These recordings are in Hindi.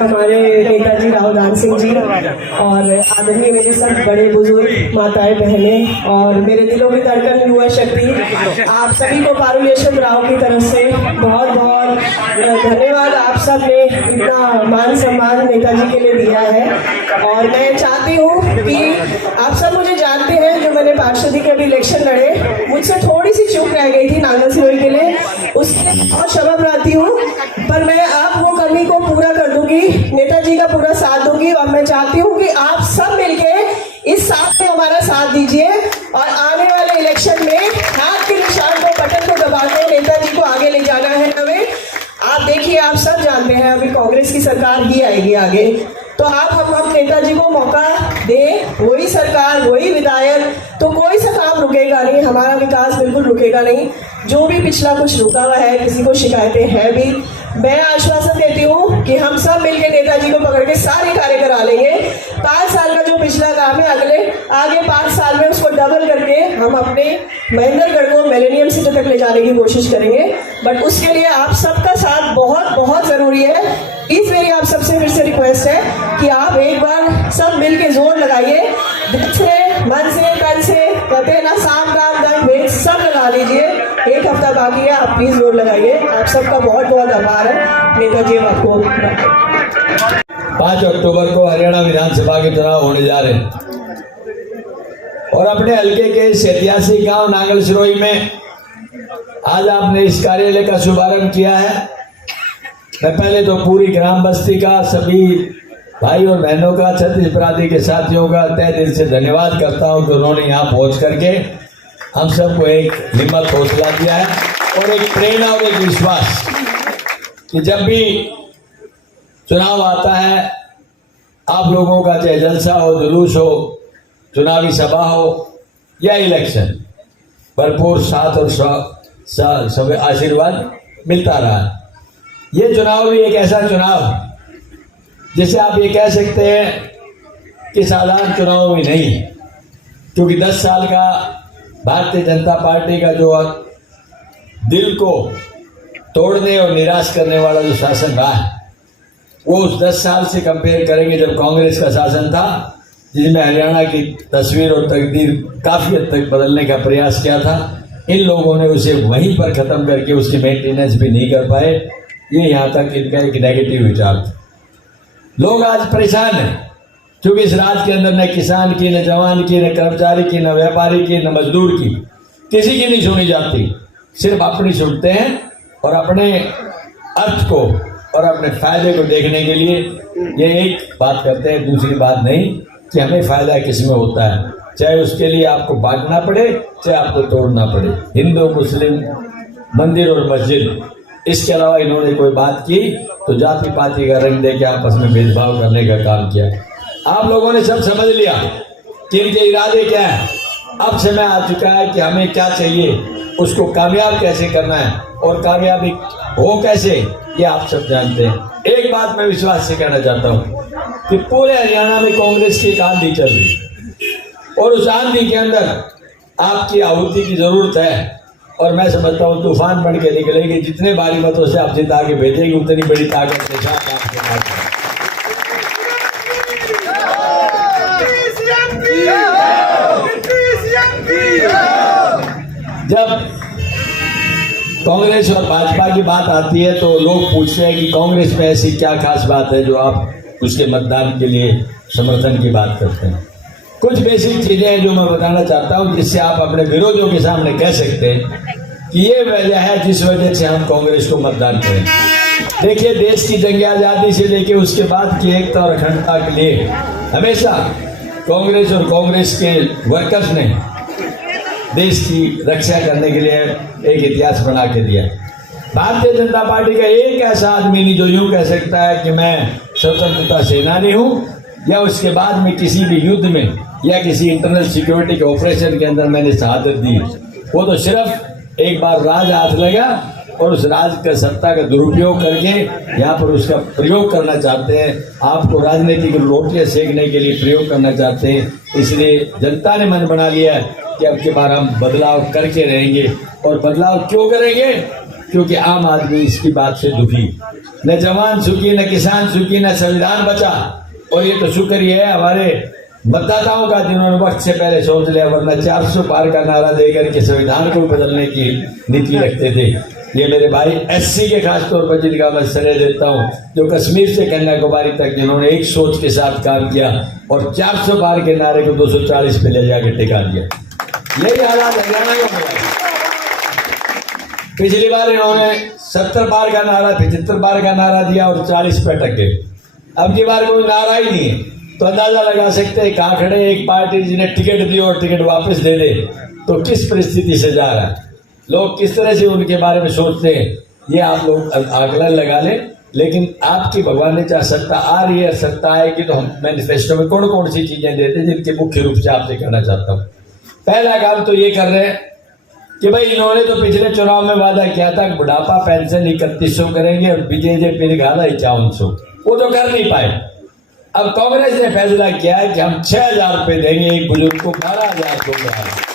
हमारे नेताजी राव दान सिंह जी और आदरणीय मेरे सब बड़े बुजुर्ग माताएं बहनें और मेरे दिलों की धड़कन युवा शक्ति, आप सभी को पारुल यशवंतराव की तरफ से बहुत बहुत धन्यवाद। आप सब ने इतना मान सम्मान नेताजी के लिए दिया है और मैं चाहती हूँ कि आप सब मुझे जानते हैं, जो मैंने पार्षदी के अभी इलेक्शन लड़े, मुझसे थोड़ी सी चूक रह गई थी नांगल सिरोही के लिए, उससे बहुत क्षमा प्रार्थी हूँ, पर मैं आप वो कमी को पूरा कर दूंगी, नेताजी का पूरा साथ दूंगी। और मैं चाहती हूँ कि आप सब मिलके इस साथ में हमारा साथ दीजिए और आने वाले इलेक्शन में हाथ के निशान को, बटन को दबा के नेताजी को आगे ले जाना है हमें। आप देखिए, आप सब जानते हैं अभी कांग्रेस की सरकार ही आएगी आगे, तो आप हम नेताजी को मौका दे, वही सरकार वही विधायक, तो कोई सा काम रुकेगा नहीं, हमारा विकास बिल्कुल रुकेगा नहीं। जो भी पिछला कुछ रुका हुआ है, किसी को शिकायतें हैं भी, मैं आश्वासन देती हूँ कि हम सब मिलकर नेताजी को पकड़ के सारे कार्य करा लेंगे। 5 साल का जो पिछला काम है, आगे 5 साल में उसको डबल करके हम अपने महेंद्रगढ़ को मिलेनियम सिटी तक ले जाने की कोशिश करेंगे। बट उसके लिए आप सबका साथ बहुत बहुत जरूरी है। इस मेरी आप सबसे फिर से रिक्वेस्ट है कि आप एक बार सब मिल के जोर लगाइए, दिल से, मन से, तन से, कहते हैं ना, साम दाम दम भेद सब लगा लीजिए। 1 हफ्ता बाकी है, आप प्लीज जोर लगाइए। आप सबका बहुत बहुत आभार है। नेताजी आपको 5 अक्टूबर को हरियाणा विधानसभा के चुनाव होने जा रहे हैं और अपने हल्के के इस ऐतिहासिक गांव नांगल सिरोही में आज आपने इस कार्यालय का शुभारंभ किया है। मैं पहले तो पूरी ग्राम बस्ती का, सभी भाई और बहनों का, छत्तीस बरादरी के साथियों का तहे दिल से धन्यवाद करता हूं कि उन्होंने यहाँ पहुंच करके हम सबको एक हिम्मत हौसला दिया है और एक प्रेरणा और एक विश्वास कि जब भी चुनाव आता है, आप लोगों का चाहे जलसा हो, जुलूस हो, चुनावी सभा हो या इलेक्शन, भरपूर साथ और सब आशीर्वाद मिलता रहा। ये चुनाव भी एक ऐसा चुनाव जिसे आप ये कह सकते हैं कि साधारण चुनाव भी नहीं, क्योंकि 10 साल का भारतीय जनता पार्टी का जो दिल को तोड़ने और निराश करने वाला जो शासन रहा है, वो उस 10 साल से कंपेयर करेंगे जब कांग्रेस का शासन था, जिसमें हरियाणा की तस्वीर और तकदीर काफी हद तक बदलने का प्रयास किया था। इन लोगों ने उसे वहीं पर खत्म करके उसकी मेंटेनेंस भी नहीं कर पाए। ये यहाँ तक इनका एक नेगेटिव विचार था। लोग आज परेशान हैं क्योंकि इस राज्य के अंदर न किसान की, न जवान की, न कर्मचारी की, न व्यापारी की, न मजदूर की, किसी की नहीं सुनी जाती। सिर्फ अपनी सुनते हैं और अपने अर्थ को और अपने फायदे को देखने के लिए ये एक बात करते हैं, दूसरी बात नहीं कि हमें फायदा किसमें होता है, चाहे उसके लिए आपको बांटना पड़े, चाहे आपको तोड़ना पड़े। हिंदू, मुस्लिम, मंदिर और मस्जिद, इसके अलावा इन्होंने कोई बात की तो जाति पाति का रंग दे के आपस में भेदभाव करने का काम किया। आप लोगों ने सब समझ लिया कि इनके इरादे क्या है। अब समय आ चुका है कि हमें क्या चाहिए, उसको कामयाब कैसे करना है और कामयाबी हो कैसे, ये आप सब जानते हैं। एक बात मैं विश्वास से कहना चाहता हूँ कि पूरे हरियाणा में कांग्रेस की एक आंधी चल रही है और उस आंधी के अंदर आपकी आहुति की जरूरत है और मैं समझता हूँ तूफान बन के निकलेगी। जितने भारी मतों से आप जिता के भेजेंगे, उतनी बड़ी ताकत के साथ आपके पास। जब कांग्रेस और भाजपा की बात आती है तो लोग पूछते हैं कि कांग्रेस में ऐसी क्या खास बात है जो आप उसके मतदान के लिए समर्थन की बात करते हैं। कुछ बेसिक चीजें हैं जो मैं बताना चाहता हूं, जिससे आप अपने विरोधियों के सामने कह सकते हैं कि ये वजह है जिस वजह से हम कांग्रेस को मतदान करें। देखिए, देश की जंग आजादी से लेके उसके बाद की एकता और अखंडता के लिए हमेशा कांग्रेस और कांग्रेस के वर्कर्स ने देश की रक्षा करने के लिए एक इतिहास बना के दिया। भारतीय जनता पार्टी का एक ऐसा आदमी नहीं जो यूं कह सकता है कि मैं स्वतंत्रता सेनानी हूं या उसके बाद में किसी भी युद्ध में या किसी इंटरनल सिक्योरिटी के ऑपरेशन के अंदर मैंने शहादत दी। वो तो सिर्फ एक बार राज हाथ लगा और उस राज का सत्ता का दुरुपयोग करके यहाँ पर उसका प्रयोग करना चाहते हैं, आपको राजनीतिक रोटियां सेकने के लिए प्रयोग करना चाहते हैं। इसलिए जनता ने मन बना लिया कि अब की बार हम बदलाव करके रहेंगे। और बदलाव क्यों करेंगे? क्योंकि आम आदमी इसकी बात से दुखी, न जवान सुखी, न किसान सुखी, न संविधान बचा। और ये तो शुक्र ही है हमारे मतदाताओं का जिन्होंने वक्त से पहले सोच लिया, वरना 400 पार का नारा देकर के संविधान को बदलने की नीति रखते थे। ये मेरे भाई एससी के खास तौर पर जिनका मैं श्रेय देता हूँ, जो कश्मीर से कन्याकुमारी तक जिन्होंने एक सोच के साथ काम किया और 400 पार के नारे को 240 पे ले जाकर टिका दिया। यही हालात हरियाणा में हो गए। पिछली बार इन्होंने 70 पार का नारा, 75 पार का नारा दिया और 40 पे अटक गए। अब की बार कोई नारा ही नहीं है, तो अंदाजा लगा सकते हैं कहाँ खड़े। एक पार्टी जिन्हें टिकट दी और टिकट वापस दे दे तो किस परिस्थिति से जा रहा है, लोग किस तरह से उनके बारे में सोचते हैं, ये आप लोग आकलन लगा लें। लेकिन आपकी भगवान ने चाहे सत्ता आ रही है, सत्ता आएगी तो हम मैनिफेस्टो में कौन कौन सी चीजें देते हैं, जिनके मुख्य रूप से आपसे कहना चाहता हूँ। पहला काम तो ये कर रहे हैं कि भाई इन्होंने तो पिछले चुनाव में वादा किया था कि बुढ़ापा पेंशन 3100 करेंगे और बीजेपी ने कहा था 5100, वो तो कर नहीं पाए। अब कांग्रेस ने फैसला किया है कि हम 6000 रुपये देंगे एक बुजुर्ग को, 12,000 रुपये,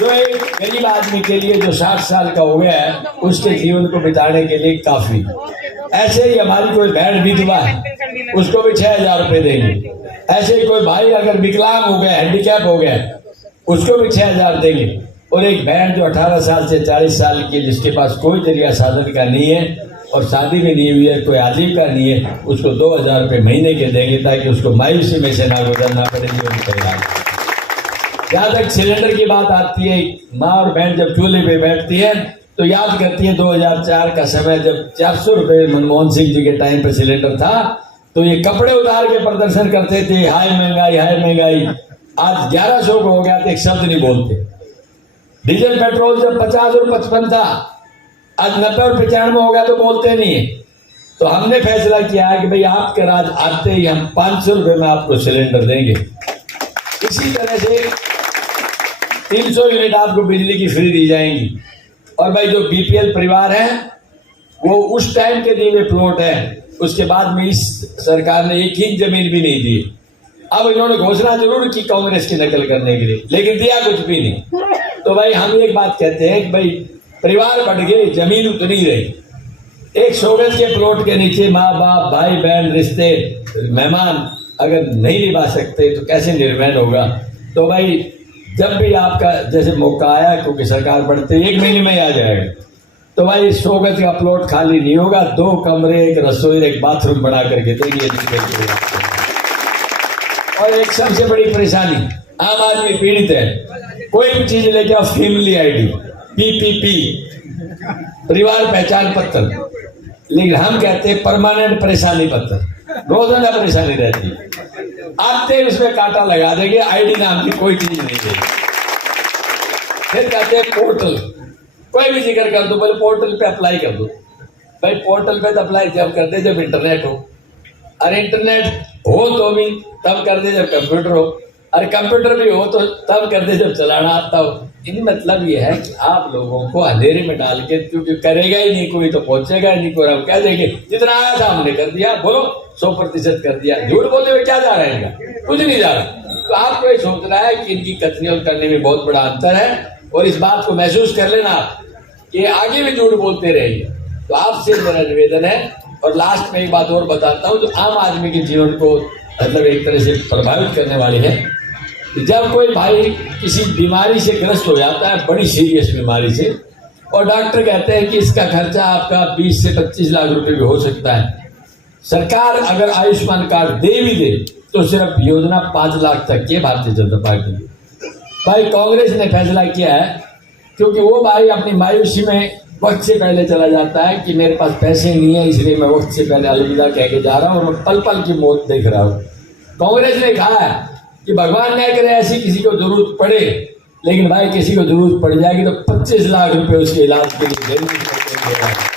जो एक गरीब आदमी के लिए जो 60 साल का हो गया है उसके जीवन को बिताने के लिए काफी। ऐसे ही हमारी कोई बहन विधवा है उसको भी 6000 रुपये देंगे। ऐसे ही कोई भाई अगर विकलांग हो गया, हैंडीकैप हो गया, उसको भी 6000 देंगे। और एक बहन जो 18 साल से 40 साल की, जिसके पास कोई जरिया साधन का नहीं है और शादी भी नहीं हुई है, कोई आजीविका नहीं है, उसको 2000 रुपये महीने के देंगे ताकि उसको मायूसी में से ना गुजरना पड़े जीवन का। जहाँ तक सिलेंडर की बात आती है, माँ और बहन जब चूल्हे पे बैठती है तो याद करती है 2004 का समय जब 400 रुपये मनमोहन सिंह जी के टाइम पे सिलेंडर था, तो ये कपड़े उतार के प्रदर्शन करते थे, हाय महंगाई, हाय महंगाई। आज 1100 को हो गया तो एक शब्द नहीं बोलते। डीजल पेट्रोल जब 50 और 55 था, आज 90 और 95 हो गया तो बोलते नहीं है। तो हमने फैसला किया है कि भाई आपके राज आते ही हम 500 रुपये में आपको सिलेंडर देंगे। इसी तरह से 300 यूनिट आपको बिजली की फ्री दी जाएंगी। और भाई जो बीपीएल परिवार है वो उस टाइम के दिए हुए प्लॉट है, उसके बाद में इस सरकार ने एक इंच जमीन भी नहीं दी। अब इन्होंने घोषणा जरूर की कांग्रेस की नकल करने के लिए, लेकिन दिया कुछ भी नहीं। तो भाई हम एक बात कहते हैं कि भाई परिवार बढ़ गए, जमीन उतनी रही। एक 100 गज के प्लॉट के नीचे माँ बाप, भाई बहन, रिश्ते, मेहमान अगर नहीं निभा सकते तो कैसे निर्माण होगा। तो भाई जब भी आपका जैसे मौका आया, क्योंकि सरकार बढ़ते 1 महीने में ही आ जाएगा, तो भाई 100 गज का प्लॉट खाली नहीं होगा, 2 कमरे, एक रसोई, एक बाथरूम बना करके देंगे। और एक सबसे बड़ी परेशानी, आम आदमी पीड़ित है, कोई भी चीज लेके आओ, फैमिली आईडी, पीपीपी, परिवार पहचान पत्र, लेकिन हम कहते हैं परमानेंट परेशानी पत्र, रोजाना परेशानी रहती है। आते उसमें कांटा लगा देंगे, आईडी नाम की कोई चीज नहीं है। फिर कहते हैं पोर्टल, कोई भी जिक्र कर दो, बोले पोर्टल पे अप्लाई कर दो। भाई पोर्टल पे तो अप्लाई जब कर दे जब इंटरनेट हो, और इंटरनेट हो तो भी तब कर दे जब कंप्यूटर हो, और कंप्यूटर भी हो तो तब कर दे जब चलाना आता हो। इन मतलब ये है कि आप लोगों को अंधेरे में डाल के, क्योंकि करेगा ही नहीं कोई तो पहुंचेगा ही नहीं कोई, हम कह देंगे जितना आया था हमने कर दिया, बोलो 100% कर दिया। झूठ बोलते हुए क्या जा रहा है इनका, कुछ नहीं जा रहा। तो आपको ये सोचना है कि इनकी कथनी और करने में बहुत बड़ा अंतर है, और इस बात को महसूस कर लेना कि आगे भी झूठ बोलते रहेंगे। तो आपसे मेरा निवेदन है। और लास्ट में एक बात और बताता हूँ जो आम आदमी के जीवन को मतलब एक तरह से प्रभावित करने वाली है। जब कोई भाई किसी बीमारी से ग्रस्त हो जाता है, बड़ी सीरियस बीमारी से, और डॉक्टर कहते हैं कि इसका खर्चा आपका 20 से 25 लाख रुपए भी हो सकता है। सरकार अगर आयुष्मान कार्ड दे भी दे तो सिर्फ योजना 5 लाख तक की है भारतीय जनता पार्टी की। भाई कांग्रेस ने फैसला किया है, क्योंकि वो भाई अपनी मायूसी में वक्त से पहले चला जाता है कि मेरे पास पैसे नहीं है, इसलिए मैं वक्त से पहले अलविदा कह के जा रहा हूँ और मैं पल पल की मौत देख रहा हूँ। कांग्रेस ने कहा है कि भगवान न करे ऐसी किसी को जरूरत पड़े, लेकिन भाई किसी को जरूरत पड़ जाएगी तो 25 लाख रुपए उसके इलाज के लिए देने पड़ेंगे।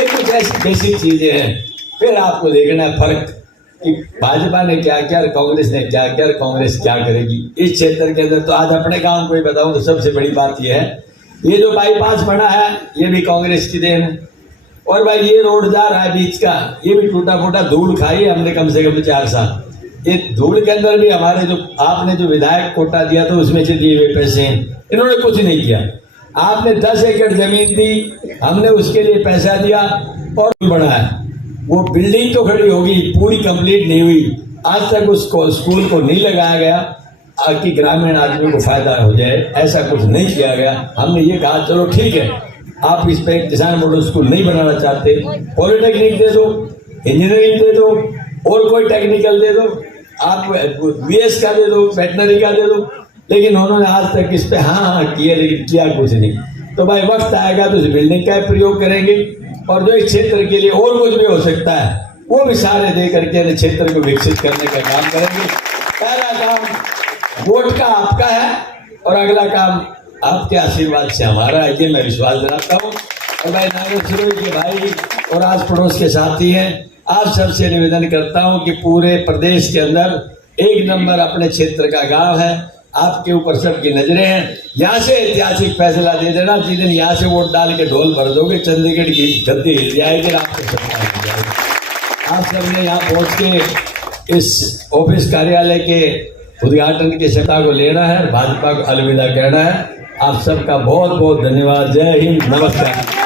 ये कुछ ऐसी बेसिक चीजें हैं। फिर आपको देखना है फर्क कि भाजपा ने क्या किया और कांग्रेस ने क्या किया और कांग्रेस क्या करेगी इस क्षेत्र के अंदर। तो आज अपने गांव को ही बताऊं तो सबसे बड़ी बात यह है, ये जो बाईपास बना है ये भी कांग्रेस की देन है। और भाई ये रोड जा रहा है बीच का, ये भी टूटा फूटा, धूल खाई है हमने कम से कम 4 साल। ये धूल के अंदर भी हमारे जो आपने जो विधायक कोटा दिया था उसमें से दिए हुए पैसे हैं, इन्होंने कुछ नहीं किया। आपने 10 एकड़ जमीन दी, हमने उसके लिए पैसा दिया और बना है। वो बिल्डिंग तो खड़ी होगी, पूरी कंप्लीट नहीं हुई, आज तक उसको स्कूल को नहीं लगाया गया कि ग्रामीण आदमी को फायदा हो जाए, ऐसा कुछ नहीं किया गया। हमने ये कहा चलो ठीक है, आप इस पे किसान मॉडल स्कूल नहीं बनाना चाहते, पॉलिटेक्निक दे दो, इंजीनियरिंग दे दो, और कोई टेक्निकल दे दो, आप बीएस का दे दो, वेटनरी का दे दो, लेकिन उन्होंने आज तक इस पे हाँ किया, लेकिन किया कुछ नहीं। तो भाई वक्त आएगा तो इस बिल्डिंग का प्रयोग करेंगे और जो इस क्षेत्र के लिए और कुछ भी हो सकता है वो भी सारे दे करके क्षेत्र को विकसित करने का काम करेंगे। पहला काम वोट का आपका है और अगला काम आपके आशीर्वाद से हमारा है, ये मैं विश्वास दिलाता हूँ। और भाई नागल सिरोही के भाई और आस पड़ोस के साथी हैं, आप सबसे निवेदन करता हूँ कि पूरे प्रदेश के अंदर 1 नंबर अपने क्षेत्र का गांव है, आपके ऊपर सबकी नजरें हैं। यहाँ से ऐतिहासिक फैसला दे देना, जिस दिन यहाँ से वोट डाल के ढोल भर दोगे चंडीगढ़ की गद्दी हिल जाएगी, आपको सरकार मिल जाएगी। आप सबने यहाँ पहुँच के इस ऑफिस कार्यालय के उद्घाटन की सत्ता को लेना है, भाजपा को अलविदा कहना है। आप सबका बहुत बहुत धन्यवाद। जय हिंद, नमस्कार।